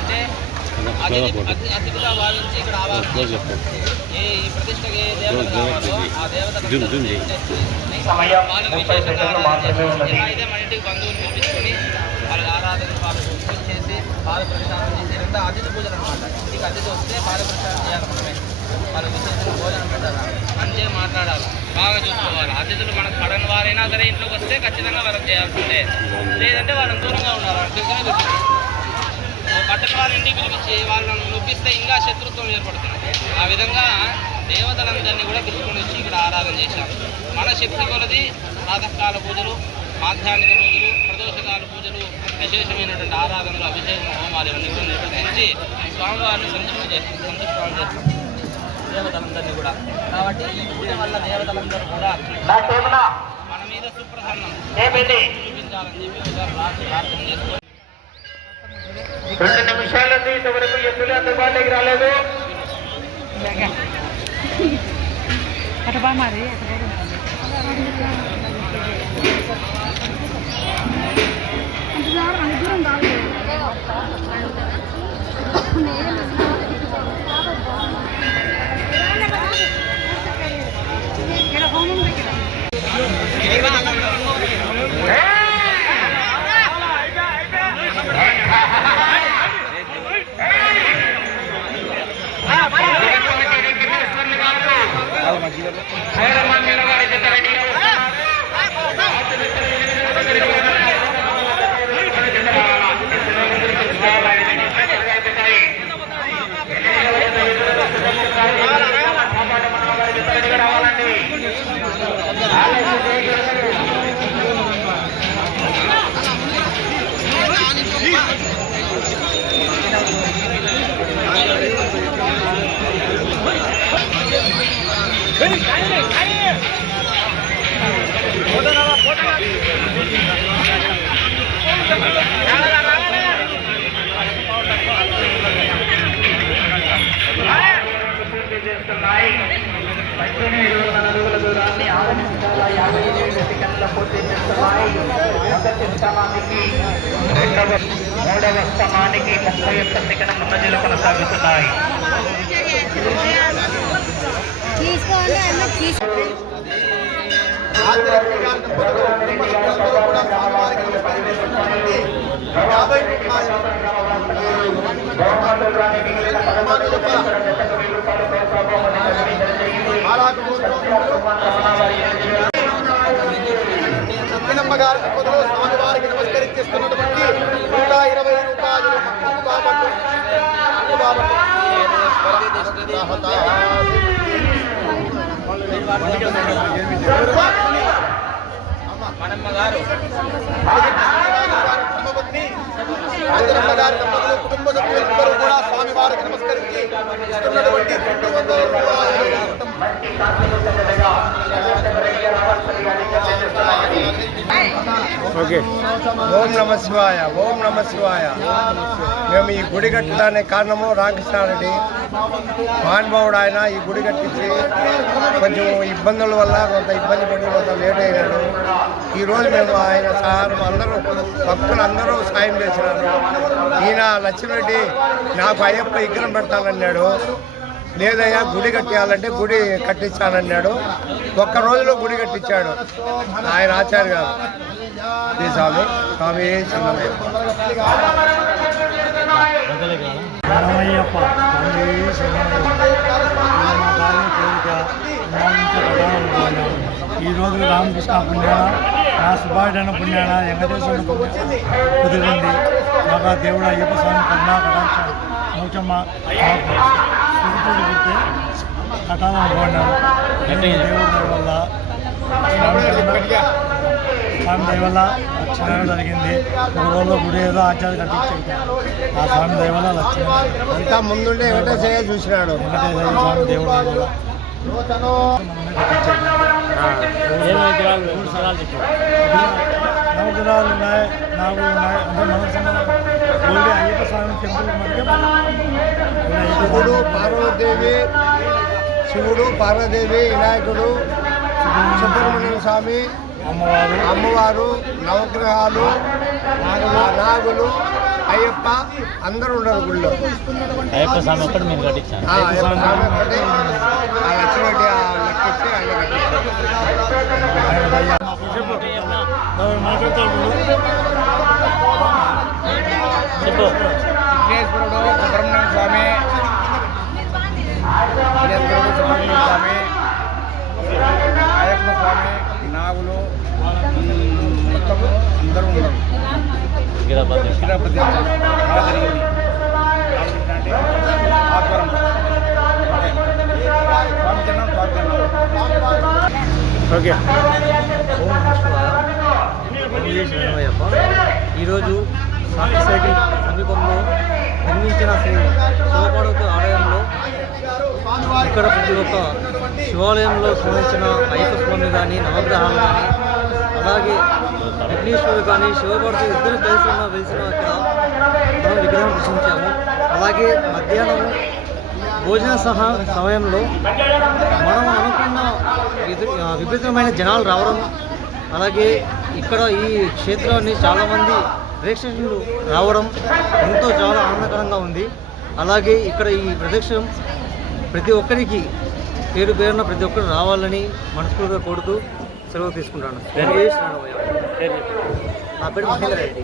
అంటే అతిథిగా భావించి ఇక్కడ ఈ ప్రతిష్టకి ఏ దేవత కావాలో ఆ దేవత ఇదే మన ఇంటికి బంధువులు పిలిపించుకొని వాళ్ళకి ఆరాధన వాళ్ళకి పూజ చేసి పాద ప్రక్షాళన చేసి రెండు అతిథి పూజలు అనమాట. ఇంటికి అతిథి వస్తే పాద ప్రక్షాళన చేయాలి. మనమే వాళ్ళకి విశేషంగా భోజనం పెట్టాలి, మంచిగా మాట్లాడాలి, బాగా చూసుకోవాలి. అతిథులు మనకు పడని వారైనా సరే ఇంట్లోకి వస్తే ఖచ్చితంగా వాళ్ళకి చేయాల్సిందే, లేదంటే వాళ్ళని దూరంగా ఉండాలి. పట్టణ వాళ్ళ ఇంటికి పిలిపించి వాళ్ళని నొప్పిస్తే ఇంకా శత్రుత్వం ఏర్పడుతుంది. ఆ విధంగా దేవతలందరినీ కూడా పిలుచుకొని వచ్చి ఇక్కడ ఆరాధన చేశారు. మన శక్తి కొలది ప్రాతకాల పూజలు, మాధ్యాహ్నిక పూజలు, ప్రదోషకాల పూజలు, విశేషమైనటువంటి ఆరాధనలు, అభిషేకం, హోమాలు ఇవన్నీ కూడా నిర్వహించి స్వామివారిని సంతృప్తి చేస్తారు దేవతలందరినీ కూడా. కాబట్టి ఈ పూజ వల్ల దేవతలందరూ కూడా మన మీద సుప్రసన్నం చూపించాలని చెప్పి ప్రార్థన చేసుకొని 2 నిమిషాలది ఇంతవరకు ఎత్తులు అందుబాటులోకి రాలేదు. చేస్తున్నాయి. 27 అడుగుల దూరాన్ని 6 నిమిషాల 57 సెకండ్ల పూర్తి చేస్తున్నాయి. మొదటి స్థానానికి 3వ స్థానానికి 31 సెకండ్ల ముందంజలో కొనసాగుతున్నాయి. చిన్నమ్మ గారికి కొందరు స్వామివారికి నమస్కరించేస్తున్నటువంటి 120 రూపాయలు మనమ్మ గారు కుటుంబ సభ్యులందరూ కూడా స్వామివారికి నమస్కరించి ఇస్తున్నటువంటి 200 రూపాయలు. ఓకే. ఓం నమ శివాయ, ఓం నమ శివాయ. మేము ఈ గుడి కట్టడానికి కారణము రామకృష్ణారెడ్డి మహానుభావుడు. ఆయన ఈ గుడి కట్టించి కొంచెం ఇబ్బందుల వల్ల కొంత ఇబ్బంది పడి కొంత లేట్ అయినాడు. ఈరోజు మేము ఆయన సహాయం అందరూ భక్తులు అందరూ సాయం చేసినారు. ఈయన లక్ష్మీరెడ్డి నాకు అయ్యప్ప విగ్రహం పెడతానన్నాడు. లేదయ్యా గుడి కట్టియాలంటే గుడి కట్టించానన్నాడు. ఒక్క రోజులో గుడి కట్టించాడు ఆయన ఆచార్య గారు. ఈ స్వామి స్వామి చిన్నమయ్యప్ప ఈరోజు రామకృష్ణ పుణ్యాన, నా సుభాషణ పుణ్యాన, వెంకటేశ్వరుడు కుదిరింది. మాకు దేవుడు అయ్యప్ప స్వామి కన్నా కటాక్ష మోచమ్మ సురుతుడు పుట్టే కటాలను పోయినాను. దేవుడి దయ వల్ల స్వామి దయ వల్ల లక్ష్మీ జరిగింది. ఒక రోజులో గుడి ఏదో ఆచార్య కట్టించాడు. ఆ స్వామి దయ వల్ల లక్ష్మీ అంతా ముందుండే వెంకటేశ్వర చూసినాడు. వెంకటేశ్వర స్వామి దేవుడు దయ వల్ల నవగ్రహాలు ఉన్నాయి, నాగులు ఉన్నాయి. అంటే ఓన్లీ అయ్యప్ప స్వామి టెంపుల్ మధ్య శివుడు పార్వదేవి వినాయకుడు సుబ్రహ్మణ్య స్వామి అమ్మవారు నవగ్రహాలు నాగులు అయ్యప్ప అందరూ ఉన్నారు గుళ్ళో. అయ్యప్ప స్వామి ఒక్కటి మీరు కట్టించాను. అయ్యప్ప స్వామి ఒకటి ఆ లక్ష్మరెడ్డి లెక్కించి ఆయన కట్టించారు. చెప్పు. విఘ్నేశ్వరుడు సుబ్రహ్మణ్య స్వామి, విఘ్నేశ్వరుడు సుబ్రహ్మణ్య స్వామి, అయ్యప్ప స్వామి, నాగులు మొత్తం అందరూ ఉన్నారు. గిరాపతి బాగా జరిగింది. ఆధ్వర్యం స్వామి జనం ఓకే. ఈరోజు సాక్షి సైకిల్ సమీపంలో నిర్మించిన శ్రీ శివపార్వతి ఆలయంలో ఇక్కడ ప్రతి ఒక్క శివాలయంలో సంబంధించిన అయ్యప్ప స్వామి కానీ నవగ్రహాలు కానీ అలాగే విఘ్నేశ్వరుడు కానీ శివపార్వతి ఇద్దరు వెలిసిన ఇక్కడ మనం విగ్రహం దర్శించాము. అలాగే మధ్యాహ్నం భోజన సమయంలో మనం అనుకున్న విపరీతమైన జనాలు రావడం, అలాగే ఇక్కడ ఈ క్షేత్రాన్ని చాలామంది ప్రేక్షకులు రావడం ఎంతో చాలా ఆనందకరంగా ఉంది. అలాగే ఇక్కడ ఈ ప్రదక్షిణం ప్రతి ఒక్కరికి పేరు పేరున ప్రతి ఒక్కరు రావాలని మనస్ఫూర్తిగా కోరుతూ సెలవు తీసుకుంటాను. నా పేరు మహేందర్ రెడ్డి.